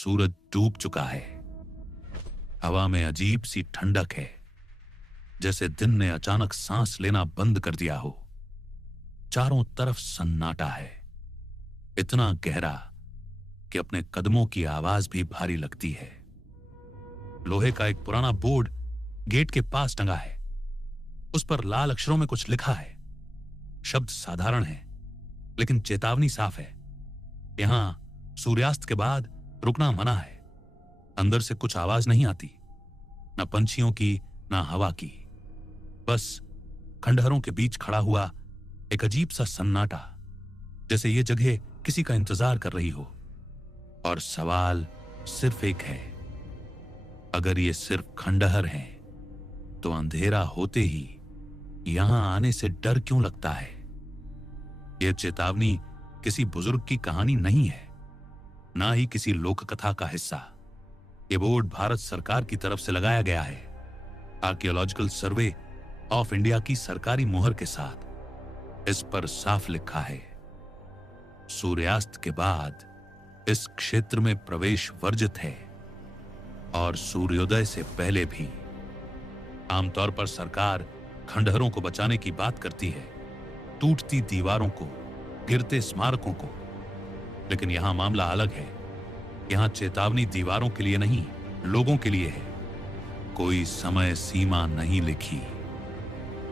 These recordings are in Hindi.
सूरज डूब चुका है। हवा में अजीब सी ठंडक है, जैसे दिन ने अचानक सांस लेना बंद कर दिया हो। चारों तरफ सन्नाटा है, इतना गहरा कि अपने कदमों की आवाज भी भारी लगती है। लोहे का एक पुराना बोर्ड गेट के पास टंगा है। उस पर लाल अक्षरों में कुछ लिखा है। शब्द साधारण है, लेकिन चेतावनी साफ है। यहां सूर्यास्त के बाद रुकना मना है। अंदर से कुछ आवाज नहीं आती, न पंछियों की न हवा की। बस खंडहरों के बीच खड़ा हुआ एक अजीब सा सन्नाटा, जैसे ये जगह किसी का इंतजार कर रही हो। और सवाल सिर्फ एक है, अगर ये सिर्फ खंडहर है तो अंधेरा होते ही यहां आने से डर क्यों लगता है? यह चेतावनी किसी बुजुर्ग की कहानी नहीं है, ना ही किसी लोक कथा का हिस्सा। यह बोर्ड भारत सरकार की तरफ से लगाया गया है, आर्कियोलॉजिकल सर्वे ऑफ इंडिया की सरकारी मुहर के साथ। इस पर साफ लिखा है, सूर्यास्त के बाद इस क्षेत्र में प्रवेश वर्जित है और सूर्योदय से पहले भी। आमतौर पर सरकार खंडहरों को बचाने की बात करती है, टूटती दीवारों को, गिरते स्मारकों को, लेकिन यहां मामला अलग है। यहां चेतावनी दीवारों के लिए नहीं, लोगों के लिए है। कोई समय सीमा नहीं लिखी,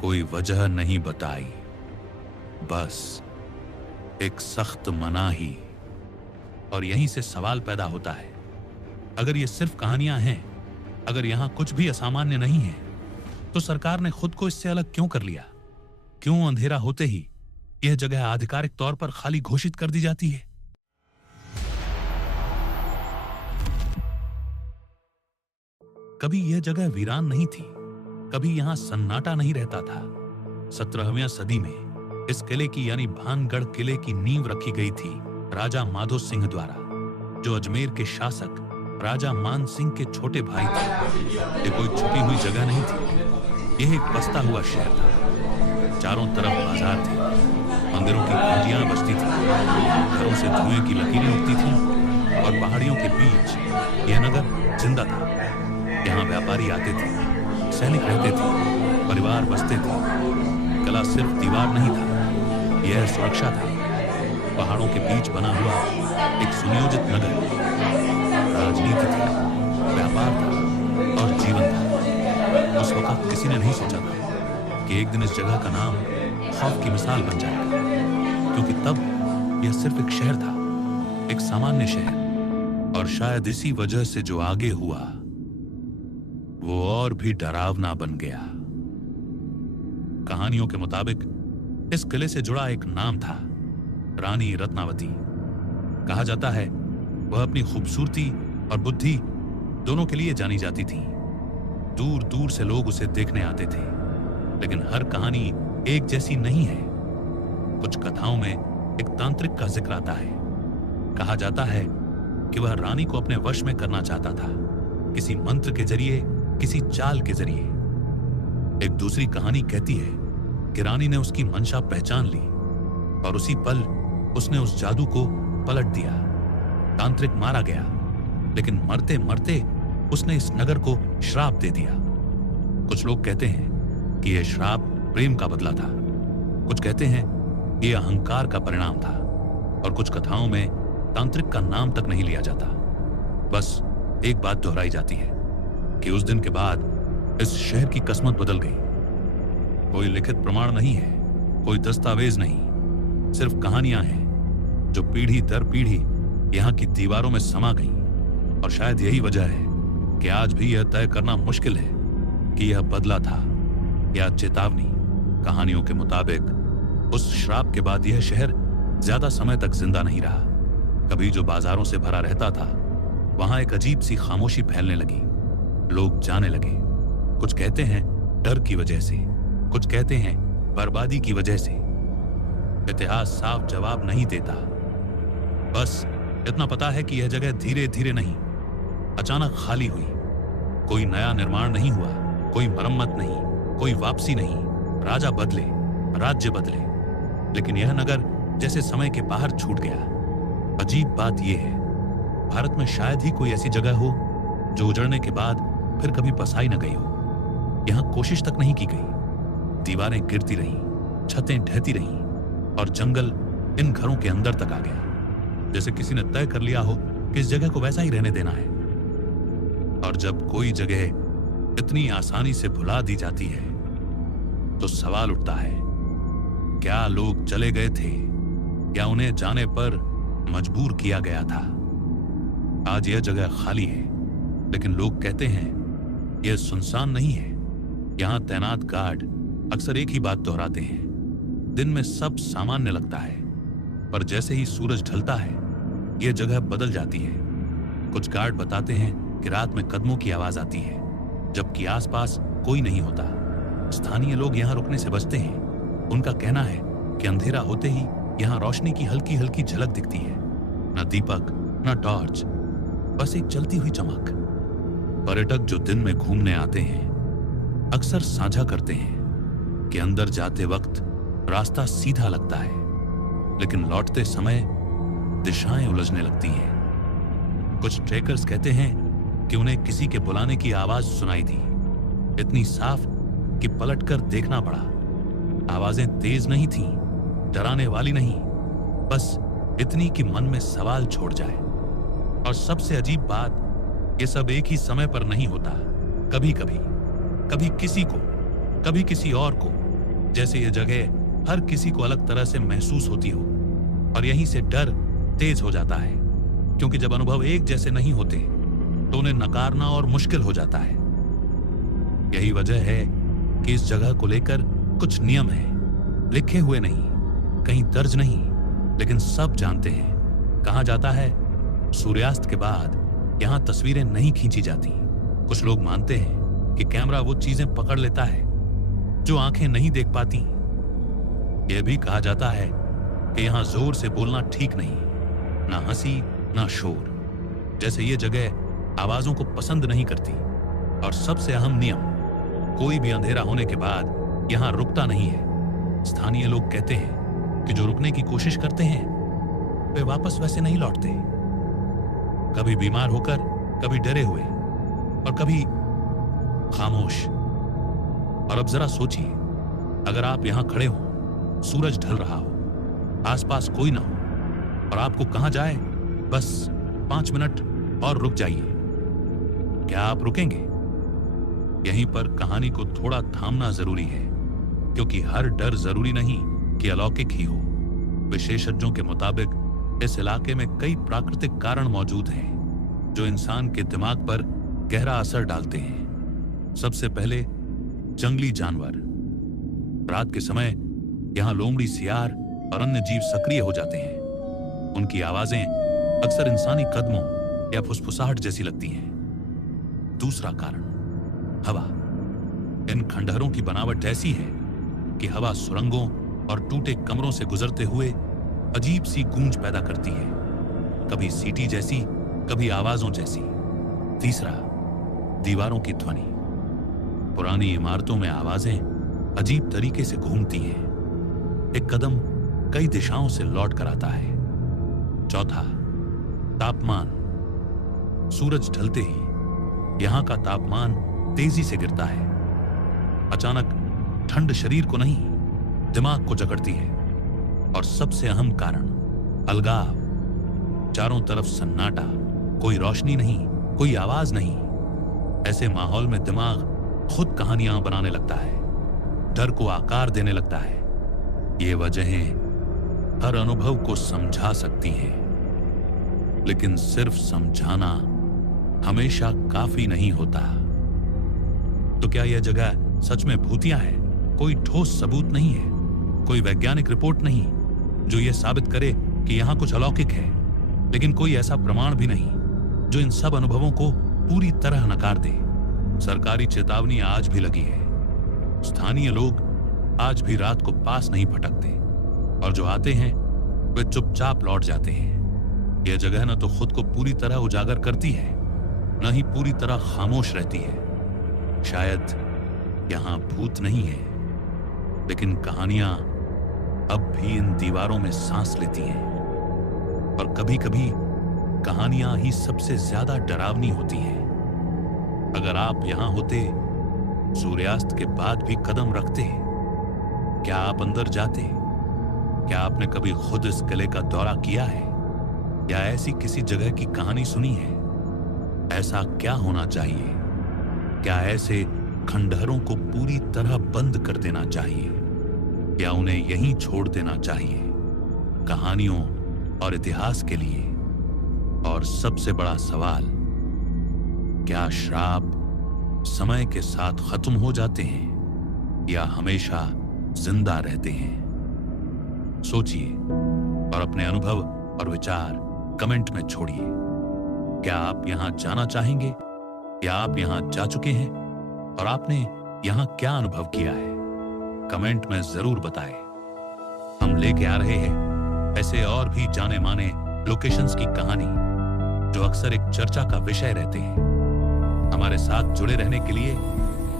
कोई वजह नहीं बताई, बस एक सख्त मनाही। और यहीं से सवाल पैदा होता है, अगर ये सिर्फ कहानियां हैं, अगर यहां कुछ भी असामान्य नहीं है, तो सरकार ने खुद को इससे अलग क्यों कर लिया? क्यों अंधेरा होते ही यह जगह आधिकारिक तौर पर खाली घोषित कर दी जाती है? कभी यह जगह वीरान नहीं थी, कभी यहां सन्नाटा नहीं रहता था। 17वीं सदी में इस किले की यानी भानगढ़ किले की नींव रखी गई थी राजा माधो सिंह द्वारा, जो अजमेर के शासक राजा मान सिंह के छोटे भाई थे। ये कोई छुपी हुई जगह नहीं थी, यह एक बसता हुआ शहर था। चारों तरफ बाजार थे, मंदिरों की घंटियां बजती थी, घरों से धुएं की लकीरें उठती थीं और पहाड़ियों के बीच यह नगर जिंदा था। यहाँ व्यापारी आते थे, सैनिक रहते थे, परिवार बसते थे। कला सिर्फ दीवार नहीं था, यह सुरक्षा था। पहाड़ों के बीच बना हुआ एक सुनियोजित नगर, राजनीति थी, व्यापार था और जीवन था। उस वक्त किसी ने नहीं सोचा था कि एक दिन इस जगह का नाम खौफ की मिसाल बन जाएगा, क्योंकि तब यह सिर्फ एक शहर था, एक सामान्य शहर। और शायद इसी वजह से जो आगे हुआ वो और भी डरावना बन गया। कहानियों के मुताबिक इस किले से जुड़ा एक नाम था, रानी रत्नावती। कहा जाता है वह अपनी खूबसूरती और बुद्धि दोनों के लिए जानी जाती थी। दूर दूर से लोग उसे देखने आते थे, लेकिन हर कहानी एक जैसी नहीं है। कुछ कथाओं में एक तांत्रिक का जिक्र आता है। कहा जाता है कि वह रानी को अपने वश में करना चाहता था, किसी मंत्र के जरिए, किसी चाल के जरिए। एक दूसरी कहानी कहती है कि रानी ने उसकी मंशा पहचान ली और उसी पल उसने उस जादू को पलट दिया। तांत्रिक मारा गया, लेकिन मरते मरते उसने इस नगर को श्राप दे दिया। कुछ लोग कहते हैं कि यह श्राप प्रेम का बदला था, कुछ कहते हैं यह अहंकार का परिणाम था, और कुछ कथाओं में तांत्रिक का नाम तक नहीं लिया जाता। बस एक बात दोहराई जाती है कि उस दिन के बाद इस शहर की किस्मत बदल गई। कोई लिखित प्रमाण नहीं है, कोई दस्तावेज नहीं, सिर्फ कहानियां हैं जो पीढ़ी दर पीढ़ी यहां की दीवारों में समा गईं। और शायद यही वजह है कि आज भी यह तय करना मुश्किल है कि यह बदला था या चेतावनी। कहानियों के मुताबिक उस श्राप के बाद यह शहर ज्यादा समय तक जिंदा नहीं रहा। कभी जो बाजारों से भरा रहता था, वहां एक अजीब सी खामोशी फैलने लगी। लोग जाने लगे, कुछ कहते हैं डर की वजह से, कुछ कहते हैं बर्बादी की वजह से। इतिहास साफ जवाब नहीं देता, बस इतना पता है कि यह जगह धीरे धीरे नहीं, अचानक खाली हुई। कोई नया निर्माण नहीं हुआ, कोई मरम्मत नहीं, कोई वापसी नहीं। राजा बदले, राज्य बदले, लेकिन यह नगर जैसे समय के बाहर छूट गया। अजीब बात यह है भारत में शायद ही कोई ऐसी जगह हो जो उजड़ने के बाद फिर कभी बसाई न गई हो। यहां कोशिश तक नहीं की गई, दीवारें गिरती रहीं, छतें ढहती रहीं और जंगल इन घरों के अंदर तक आ गया, जैसे किसी ने तय कर लिया हो कि इस जगह को वैसा ही रहने देना है। और जब कोई जगह इतनी आसानी से भुला दी जाती है तो सवाल उठता है, क्या लोग चले गए थे या उन्हें जाने पर मजबूर किया गया था? आज यह जगह खाली है, लेकिन लोग कहते हैं यह सुनसान नहीं है। यहां तैनात गार्ड अक्सर एक ही बात दोहराते हैं, दिन में सब सामान्य लगता है, पर जैसे ही सूरज ढलता है यह जगह बदल जाती है। कुछ गार्ड बताते हैं कि रात में कदमों की आवाज आती है, जबकि आसपास कोई नहीं होता। स्थानीय लोग यहां रुकने से बचते हैं। उनका कहना है कि अंधेरा होते ही यहां रोशनी की हल्की हल्की झलक दिखती है, न दीपक न टॉर्च, बस एक चलती हुई चमक। पर्यटक जो दिन में घूमने आते हैं अक्सर साझा करते हैं कि अंदर जाते वक्त रास्ता सीधा लगता है, लेकिन लौटते समय दिशाएं उलझने लगती हैं। कुछ ट्रेकर्स कहते हैं कि उन्हें किसी के बुलाने की आवाज सुनाई दी, इतनी साफ कि पलटकर देखना पड़ा। आवाजें तेज नहीं थीं, डराने वाली नहीं, बस इतनी कि मन में सवाल छोड़ जाए। और सबसे अजीब बात, ये सब एक ही समय पर नहीं होता। कभी कभी, कभी किसी को, कभी किसी और को, जैसे ये जगह हर किसी को अलग तरह से महसूस होती हो। और यहीं से डर तेज हो जाता है, क्योंकि जब अनुभव एक जैसे नहीं होते तो उन्हें नकारना और मुश्किल हो जाता है। यही वजह है कि इस जगह को लेकर कुछ नियम हैं, लिखे हुए नहीं, कहीं दर्ज नहीं, लेकिन सब जानते हैं। कहा जाता है सूर्यास्त के बाद यहां तस्वीरें नहीं खींची जाती। कुछ लोग मानते हैं कि कैमरा वो चीजें पकड़ लेता है जो आंखें नहीं देख पाती। यह भी कहा जाता है कि यहां जोर से बोलना ठीक नहीं, ना हंसी ना शोर, जैसे ये जगह आवाजों को पसंद नहीं करती। और सबसे अहम नियम, कोई भी अंधेरा होने के बाद यहां रुकता नहीं है। स्थानीय लोग कहते हैं कि जो रुकने की कोशिश करते हैं वे वापस वैसे नहीं लौटते, कभी बीमार होकर, कभी डरे हुए और कभी खामोश। और अब जरा सोचिए, अगर आप यहां खड़े हो, सूरज ढल रहा हो, आसपास कोई ना हो और आपको कहां जाए, बस 5 मिनट और रुक जाइए, क्या आप रुकेंगे? यहीं पर कहानी को थोड़ा थामना जरूरी है, क्योंकि हर डर जरूरी नहीं कि अलौकिक ही हो। विशेषज्ञों के मुताबिक इस इलाके में कई प्राकृतिक कारण मौजूद हैं जो इंसान के दिमाग पर गहरा असर डालते हैं। सबसे पहले जंगली जानवर। रात के समय यहां लोमड़ी, सियार और अन्य जीव सक्रिय हो जाते हैं। उनकी आवाजें अक्सर इंसानी कदमों या फुसफुसाहट जैसी लगती हैं। दूसरा कारण, हवा। इन खंडहरों की बनावट ऐसी है कि हवा सुरंगों और टूटे कमरों से गुजरते हुए अजीब सी गूंज पैदा करती है, कभी सीटी जैसी, कभी आवाजों जैसी। तीसरा, दीवारों की ध्वनि। पुरानी इमारतों में आवाजें अजीब तरीके से घूमती हैं, एक कदम कई दिशाओं से लौट कर आता है। चौथा, तापमान। सूरज ढलते ही यहां का तापमान तेजी से गिरता है। अचानक ठंड शरीर को नहीं, दिमाग को जकड़ती है। और सबसे अहम कारण, अलगाव। चारों तरफ सन्नाटा, कोई रोशनी नहीं, कोई आवाज नहीं। ऐसे माहौल में दिमाग खुद कहानियां बनाने लगता है, डर को आकार देने लगता है। ये वजहें हर अनुभव को समझा सकती हैं, लेकिन सिर्फ समझाना हमेशा काफी नहीं होता। तो क्या यह जगह सच में भूतिया है? कोई ठोस सबूत नहीं है, कोई वैज्ञानिक रिपोर्ट नहीं जो यह साबित करे कि यहां कुछ अलौकिक है, लेकिन कोई ऐसा प्रमाण भी नहीं जो इन सब अनुभवों को पूरी तरह नकार दे। सरकारी चेतावनी आज भी लगी है, स्थानीय लोग आज भी रात को पास नहीं भटकते, और जो आते हैं वे चुपचाप लौट जाते हैं। यह जगह न तो खुद को पूरी तरह उजागर करती है, न ही पूरी तरह खामोश रहती है। शायद यहां भूत नहीं है, लेकिन कहानियां अब भी इन दीवारों में सांस लेती हैं। और कभी कभी कहानियां ही सबसे ज्यादा डरावनी होती हैं। अगर आप यहां होते, सूर्यास्त के बाद भी कदम रखते, क्या आप अंदर जाते? क्या आपने कभी खुद इस किले का दौरा किया है या ऐसी किसी जगह की कहानी सुनी है? ऐसा क्या होना चाहिए? क्या ऐसे खंडहरों को पूरी तरह बंद कर देना चाहिए या उन्हें यहीं छोड़ देना चाहिए कहानियों और इतिहास के लिए? और सबसे बड़ा सवाल, क्या श्राप समय के साथ खत्म हो जाते हैं या हमेशा जिंदा रहते हैं? सोचिए और अपने अनुभव और विचार कमेंट में छोड़िए। क्या आप यहां जाना चाहेंगे या आप यहां जा चुके हैं और आपने यहां क्या अनुभव किया है? कमेंट में जरूर बताएं। हम लेके आ रहे हैं ऐसे और भी जाने माने लोकेशंस की कहानी जो अक्सर एक चर्चा का विषय रहते हैं। हमारे साथ जुड़े रहने के लिए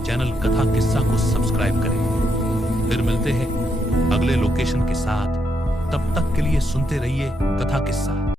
चैनल कथा किस्सा को सब्सक्राइब करें। फिर मिलते हैं अगले लोकेशन के साथ। तब तक के लिए सुनते रहिए कथा किस्सा।